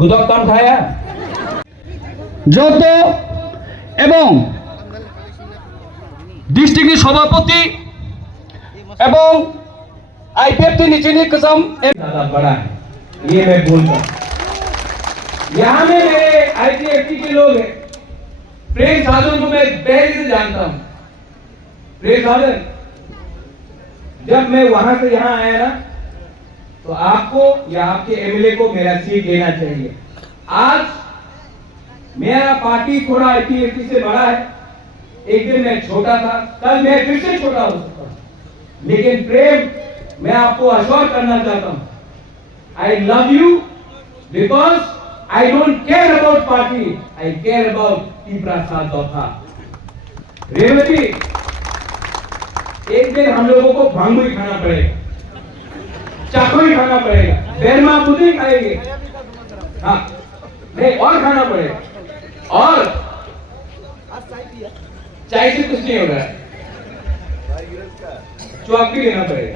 গুদকম খায়া যত এবং ডিস্ট্রিক্ট সভাপতি এবং आईपीएफ की निचली कसम ज्यादा बड़ा है, ये मैं बोलता हूँ। यहाँ में मेरे आईपीएफ के लोग हैं। प्रेम साधन को मैं पहले से जानता हूँ। प्रेम साधन जब मैं वहां से यहाँ आया ना, तो आपको या आपके एमएलए को मेरा सीट देना चाहिए। आज मेरा पार्टी थोड़ा आईपीएफ से बड़ा है। एक दिन मैं छोटा था, कल मैं फिर से छोटा हो सकता हूँ, लेकिन प्रेम मैं आपको आश्वस्त करना चाहता हूं, I love you because I don't care about party, I care about Prasad दौथा। रेवती, एक दिन हम लोगों को भांगू ही खाना पड़ेगा, चाकू ही खाना पड़ेगा, बैरमा बुद्धि खाएंगे, हाँ नहीं और खाना पड़ेगा, और चाय से कुछ नहीं हो रहा है, चौक भी लेना पड़ेगा।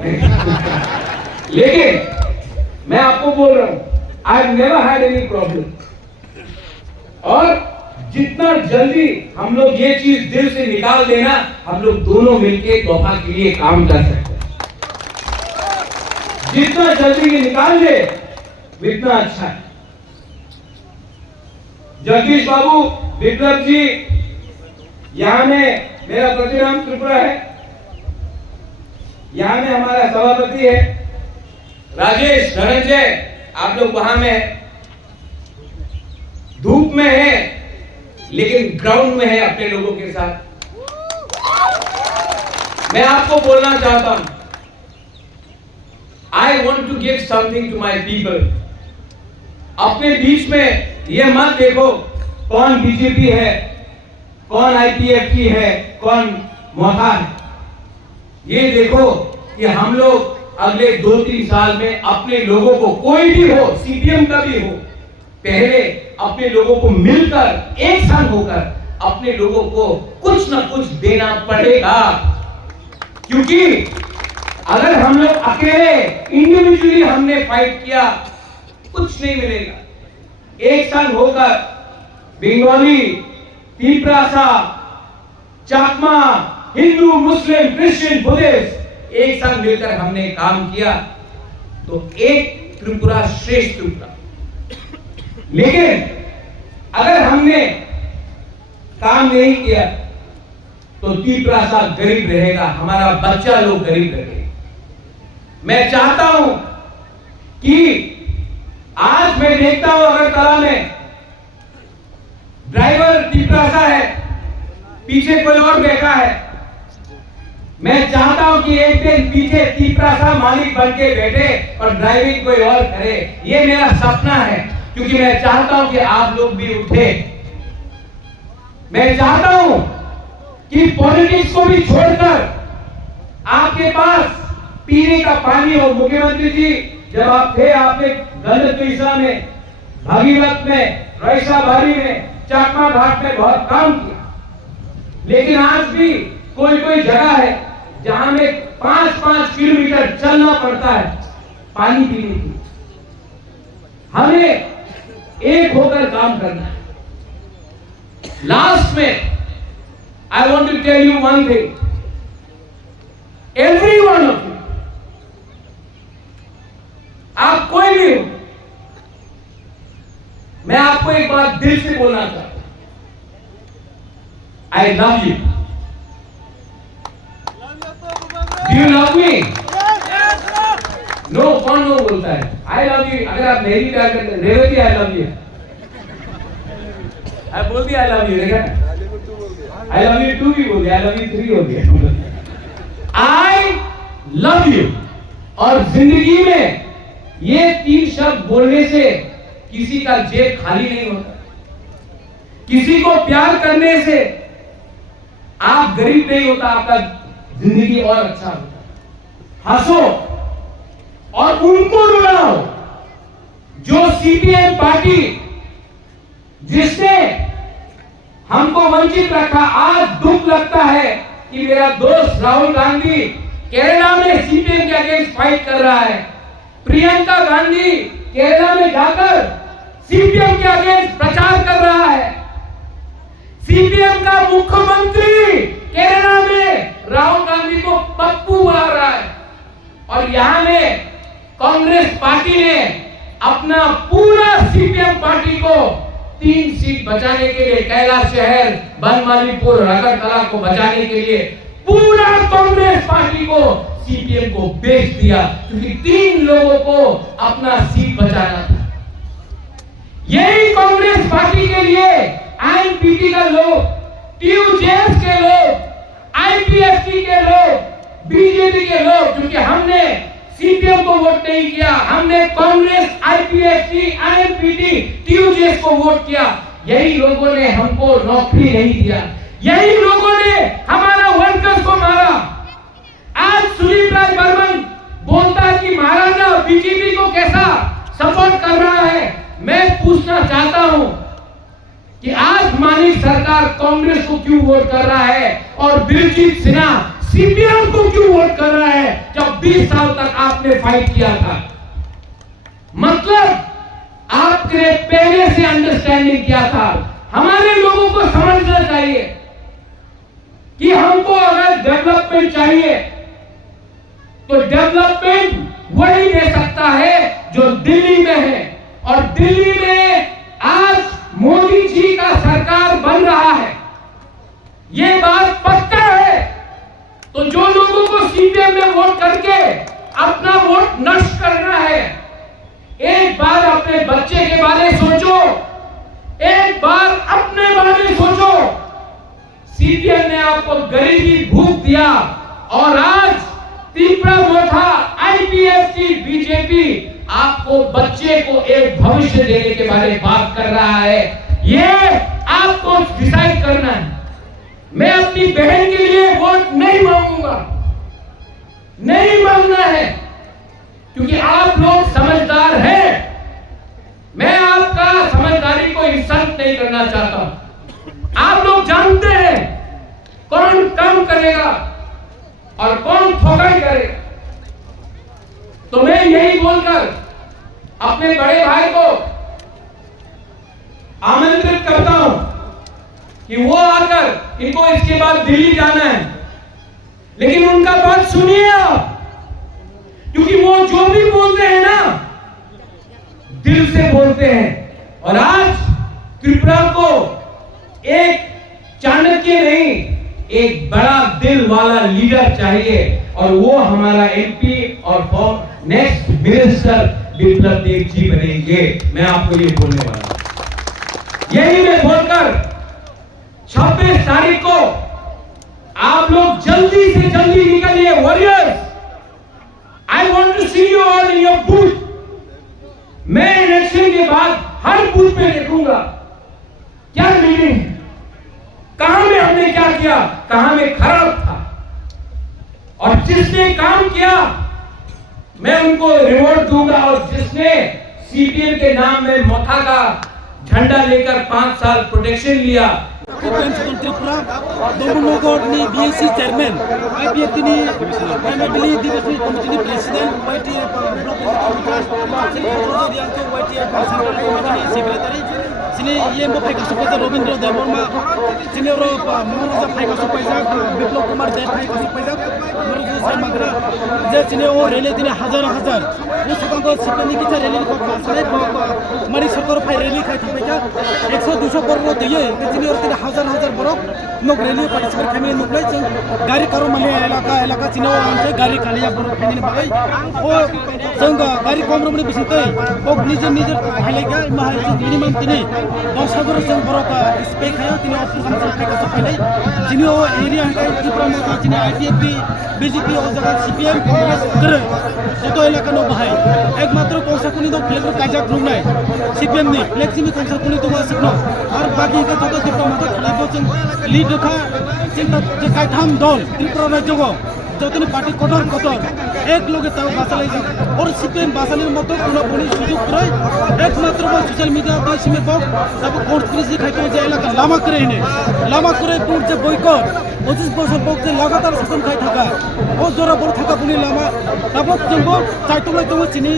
लेकिन मैं आपको बोल रहा हूं, I have never had any problem. और जितना जल्दी हम लोग ये चीज दिल से निकाल देना, हम लोग दोनों मिलके तोहफा के लिए काम कर सकते हैं। जितना जल्दी ये निकाल दे उतना अच्छा है। जगदीश बाबू, विप्लव जी, यहां में मेरा प्रतिराम त्रिपुरा है, यहाँ में हमारा सभापति है राजेश धनंजय। आप लोग वहां में धूप में है लेकिन ग्राउंड में है अपने लोगों के साथ। मैं आपको बोलना चाहता हूं, I want to give something to my people. अपने बीच में ये मत देखो कौन बीजेपी है, कौन आईपीएफ की है, कौन मोथा है। ये देखो कि हम लोग अगले 2-3 साल में अपने लोगों को, कोई भी हो, सीपीएम का भी हो, पहले अपने लोगों को मिलकर एक साथ होकर अपने लोगों को कुछ ना कुछ देना पड़ेगा। क्योंकि अगर हम लोग अकेले इंडिविजुअली हमने फाइट किया, कुछ नहीं मिलेगा। एक साथ होकर बंगाली, तिप्रासा, चाकमा, हिंदू, मुस्लिम, क्रिश्चियन, बुद्धिस्ट एक साथ मिलकर हमने काम किया तो एक त्रिपुरा श्रेष्ठ त्रिपुरा। लेकिन अगर हमने काम नहीं किया तो त्रिपुरा सा गरीब रहेगा, हमारा बच्चा लोग गरीब रहेगा। मैं चाहता हूं कि आज मैं देखता हूं अगरतला में ड्राइवर त्रिपुरा सा है, पीछे कोई और बैठा है। मैं चाहता हूं कि एक दिन पीछे तीसरा सा मालिक बन के बैठे और ड्राइविंग कोई और करे। ये मेरा सपना है, क्योंकि मैं चाहता हूं कि आप लोग भी उठे। मैं चाहता हूं कि पॉलिटिक्स को भी छोड़कर आपके पास पीने का पानी हो। मुख्यमंत्री जी जब आप थे, आपने गंधतुईसा में, भागीरथ में, रईसा भारी में, चाकमा घाट में बहुत काम किया। लेकिन आज भी कोई कोई जगह है जहां में 5-5 किलोमीटर चलना पड़ता है पानी पीने के लिए। हमें एक होकर काम करना है। लास्ट में I want to tell you one thing, every one of you, आप कोई भी हो, मैं आपको एक बात दिल से बोलना चाहता हूं, I love you. Do you love me? No, कौन नो बोलता है? I love you. अगर आप नहीं भी प्यार करते, Revati I love you. I बोल दिया I love you, देखा? I love you 2 भी बोल दिया, I love you 3 हो गया। I love you। और जिंदगी में ये 3 शब्द बोलने से किसी का जेब खाली नहीं होता। किसी को प्यार करने से आप गरीब नहीं होता, आपका जिंदगी और अच्छा होता। हंसो और उनको रुलाओ जो सीपीएम पार्टी जिसने हमको वंचित रखा। आज दुख लगता है कि मेरा दोस्त राहुल गांधी केरला में सीपीएम के अगेंस्ट फाइट कर रहा है। प्रियंका गांधी केरला में जाकर सीपीएम के अगेंस्ट प्रचार कर रहा है। सीपीएम का मुख्यमंत्री केरला में राहुल गांधी को पप्पू बुला रहा है। और यहां में कांग्रेस पार्टी ने अपना पूरा सीपीएम पार्टी को 3 सीट बचाने के लिए, कैलाश शहर, बनमालीपुर, रगड़तला को बचाने के लिए पूरा कांग्रेस पार्टी को सीपीएम को बेच दिया, क्योंकि 3 लोगों को अपना सीट बचाना था। यही कांग्रेस पार्टी के लिए आईएनपीटी का लोग, टीयूजेएस के लोग, आईपीएफटी के लोग, बीजेपी के लोग, क्योंकि हमने सीपीएम को वोट नहीं किया, हमने कांग्रेस, आईपीएफटी, आईएनपीटी, टीयूजेएस को वोट किया। यही लोगों ने हमको नौकरी नहीं दिया, यही लोगों ने हमारा वर्कर्स को मारा। आज सुदीप राय बर्मन बोलता है कि महाराजा बीजेपी को कैसा सपोर्ट कर रहा है। मैं पूछना चाहता हूं कि आज मानी सरकार कांग्रेस को क्यों वोट कर रहा है और बिरजीत सिन्हा सीपीएम को क्यों वोट कर रहा है, जब 20 साल तक आपने फाइट किया था। मतलब आपने पहले से अंडरस्टैंडिंग किया था। हमारे लोगों को समझना चाहिए कि हमको अगर डेवलपमेंट चाहिए तो डेवलपमेंट वही दे सकता है जो दिल्ली में है। और दिल्ली में आज मोदी जी का सरकार बन रहा है, ये बात पक्का है। तो जो लोगों को सीपीएम में वोट करके अपना वोट नष्ट करना है, एक बार अपने बच्चे के बारे सोचो, एक बार अपने बारे सोचो। सीपीएम ने आपको गरीबी भूख दिया और आज तीव्र मोथा, आईपीएफटी, बीजेपी आपको बच्चे को एक भविष्य देने के बारे में बात कर रहा है। ये आपको डिसाइड करना है। मैं अपनी बहन के लिए वोट नहीं मांगूंगा, नहीं मांगना है, क्योंकि आप लोग समझदार हैं। मैं आपका समझदारी को इंसल्ट नहीं करना चाहता। आप लोग जानते हैं कौन काम करेगा और कौन ठोकाई करेगा। तो मैं यही बोलकर अपने बड़े भाई को आमंत्रित करता हूं कि वो आकर, इनको इसके बाद दिल्ली जाना है, लेकिन उनका बात सुनिए आप, क्योंकि वो जो भी बोलते हैं ना दिल से बोलते हैं। और आज त्रिपुरा को एक चाणक्य नहीं, एक बड़ा दिल वाला लीडर चाहिए, और वो हमारा एमपी और नेक्स्ट मिनिस्टर बिप्लब देव जी बनेंगे। मैं आपको ये बोलने वाला हूं। यही मैं बोलकर 26 तारीख को आप लोग जल्दी से जल्दी निकलिए। Warriors, I want to see you all in your booth. मैं इलेक्शन के बाद हर बूथ पे देखूंगा क्या मीटिंग है, कहां में हमने क्या किया, कहां में खराब था, और जिसने काम किया मैं उनको रिवॉर्ड दूंगा, और जिसने सीपीएम के नाम में मोथा का झंडा लेकर 5 साल प्रोटेक्शन लिया। त्रिपुरा दोमनगरनि BSC chairman IPFT primarily division कमिटिनि प्रेसिडेंट वाईटीएफ सेंट्रल कमिटिनि सेक्रेटारि सिनि येमबो फाइकासुपाइजा रवीन्द्र देवर्मा सिनि महाराजा फाइकासुपाइजा बिप्लब कुमार देव फाइकासुपाइजा महाराजा साइमाग्रा जे सिनि ओ रेली दिने हजार हजार वो सकांगो सिपेनि किचा रेली को पासले मारी सरकार फाइ रेली खाइ थाइजा 100-200 बर्ग दिए सिनि और हजार हजार बरक नोक रेली पार्टिसिपेट खाने नुकले जों गारि कारो माने इलाका चिनो आंसे गारि कालिया बरक खाने बागै ओ जों गारि कमरमनि बिसितै ओ निजे फाइलायगा माहाय मिनिमाम तिनि 10 बर जों बरक स्पे खायो तिनि अफिस जों फाइका सफाइलै तिनि ओ एरिया हाय त्रिपुरा मथा तिनि आईपीएफटी बीजेपी ओ जगह सीपीएम कांग्रेस करे जतो इलाका नो बाहाय एकमात्र कोसाकुनि दो प्लेग्रो Kaza ग्रुनाय CPM ni flexible konsep puni tu masuk no. Ar bagi kita jodoh kita mata kalau jeng lead dekha cinta jekai tham dol Tripura na jogo jodoh ni party kotor एक लोग ताऊ बासालाई जा और CPM बासाली मत पुनः पुलिस सुजुक करे एकमात्र वो सोशल मीडिया पर इसमें बहुत सब कोर्ट क्रिस दिखाई तो जाएगा का लामा करे पूर्ण से बॉयकॉट 25 बছর পর যে লাগাতার শাসন খাই থাকা ও জোরা বড় থাকা পুনি লামা তারপর জঙ্গ চাইতো লাই তো চিনি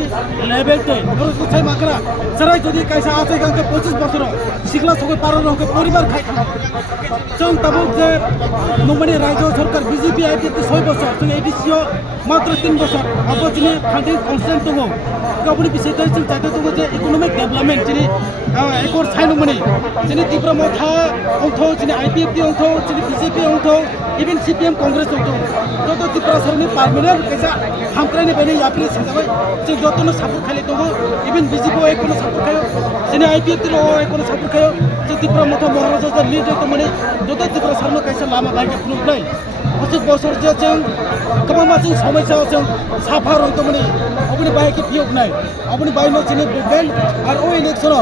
লেভেলতে ধরো কোথায় মাকরা সরাই যদি কাইসা আছে গাঙ্কে 25 বছর শিখলা সবে পারো রকে পরিবার খাই থাকা जों তাবো যে নমনি রাজ্য সরকার বিজেপি আইতে 6 বছর जों এডিসিও মাত্র 3 বছর আবো চিনি ফান্ডিং কনস্ট্যান্ট দङ गावनि बिसेदै जों चाइतो दङ जे इकोनॉमिक डेभलपमेंट चिनि एकor साइनो मनि चिनि तिब्रा मथा अंथो चिनि आईपीएफटी अंथो चिनि बीजेपी अंथो इवन सीपीएम कांग्रेस अंथो जतो तिब्रा सरनि पार्मानेंट कैसा हामक्राइने बेनि याप्रि सिजाबाय जों जतनो सापर्ट खालि दङ इवन बीजेपी एकनो सापर्ट खायो चिनि आईपीएफटी रो एकनो सापर्ट खायो जे तिब्रा मथा महाराजा लिड तो मनि जतो तिब्रा सरनो कैसा लामा बाइक खुलुब्लाय पच्चीस बছর যে जों गोबां जों समस्या जों साफा रंतो मनि अपनी बाइक की पियोग नहीं अपनी बाइक में चिनी बुकबेल और वो इलेक्शन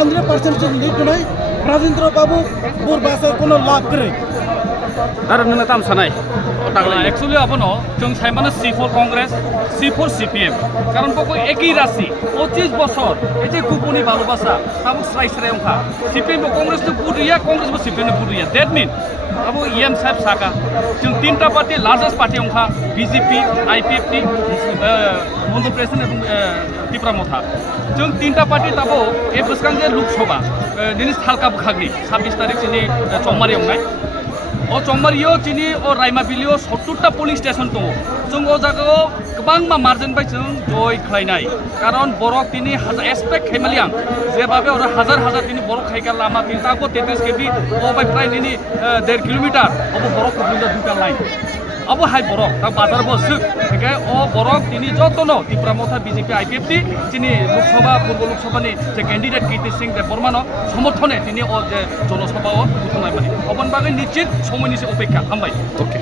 100% जों लीड नहीं राजेंद्र बाबू बुरबासे कोनो लाभ करे आरो नोंना ताम सानाय एक्चुअली आपनो जों साइमानो C4 कांग्रेस C4 CPM कारण बको एकई राशि 25 বছর এই যে কুপনি ভালোবাসা তাবো স্রাই স্রাই অংখা CPM कांग्रेस तो बुरिया कांग्रेस बो CPM बुरिया दैट मीन अब EM साहेब साका जों तीनटा पार्टी लार्जेस्ट पार्टी अंखा बीजेपी आईपीएफटी मन्त्र प्रेसिडेंट এবং ত্রিপুরা মথা जों तीनटा पार्टी ताबो ए बसकां जे लोकसभा दिनै सालका बखागनि 26 तारिख चिनि चौमारि अंनाय ओ चौमारियो चिनि ओ रायमाबिलियो 70टा पुलिस स्टेशन दङ जों ओ जागायाव गोबां मार्जिन बाय जों जय खालायनाय कारण बरक दिनै एसपेक्ट खेमालियां जेबाबे और हाजार दिनै बरक खायगा लामा तिनटाको 33 केबि ओ बाय प्राय दिनै 1.5 किलोमीटर अब बरक कबुंदा दुटा लाइन अब हाय बरक ता बाजार बस के ओ बरक दिनै जतनो त्रिपुरा मथा बीजेपी आईपीएफटी दिनै लोकसभा पूर्व लोकसभानि जे कैंडिडेट कीर्ति सिंह देबबर्मानो समर्थने दिनै ओ जे जनसभायाव बुथुमनाय माने अबन बागै निश्चित समयनिसो अपेक्षा हामबाय ओके